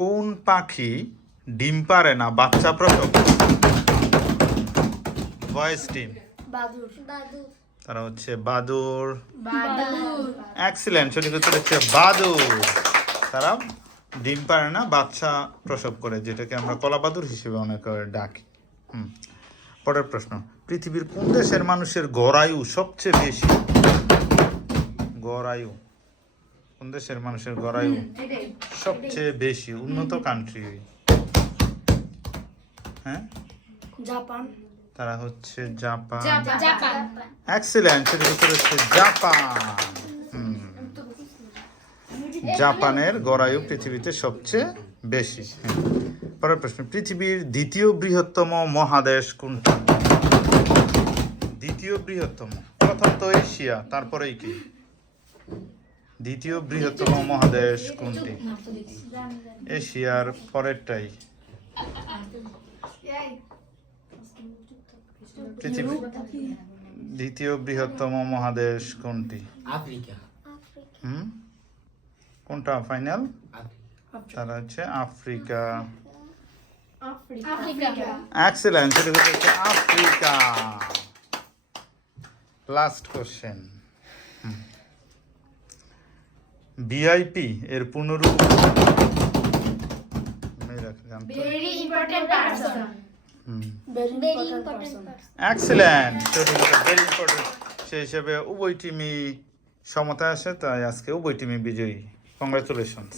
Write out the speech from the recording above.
কোন পাখি ডিম পারে না বাচ্চা প্রসব? ভয়েস টিম, তারা হচ্ছে বাদুর। এক্সিলেন্ট, সঠিক উত্তর হচ্ছে বাদুর। তারা ডিম পারে না, বাচ্চা প্রসব করে, যেটাকে আমরা কলা বাদুর হিসেবে অনেকে ডাকি। পরের প্রশ্ন, পৃথিবীর কোন দেশের মানুষের গড় আয়ু সবচেয়ে বেশি? গড় আয়ু, কোন দেশের মানুষের গড় আয়ু সবচেয়ে বেশি? উন্নত কান্ট্রি। হ্যাঁ, জাপান। তারা হচ্ছে জাপান। এক্সিলেন্ট, সঠিক উত্তর হচ্ছে জাপান। জাপানের গড় আয়ু পৃথিবীতে সবচেয়ে বেশি। পরের প্রশ্ন, পৃথিবীর দ্বিতীয় বৃহত্তম মহাদেশ কোনটা? দ্বিতীয় বৃহত্তম, প্রথম তো এশিয়া, তারপরেই কি? দ্বিতীয় বৃহত্তম মহাদেশ কোনটি? এশিয়ার পরেরটাই। পৃথিবী দ্বিতীয় বৃহত্তম মহাদেশ কোনটি? আফ্রিকা। কোনটা ফাইনাল? তারা হচ্ছে আফ্রিকা। এক্সেলেন্ট, সেটা হচ্ছে আফ্রিকা। লাস্ট কোশ্চেন, ভিআইপি এর পূর্ণরূপ? Very important person. এক্সেলেন্ট, সঠিক উত্তর, ভেরি ইম্পর্টেন্ট। সেই হিসেবে উভয় টিমই সমতায় আসে, তাই আজকে উভয় টিমই বিজয়ী। কংগ্রাচুলেশনস।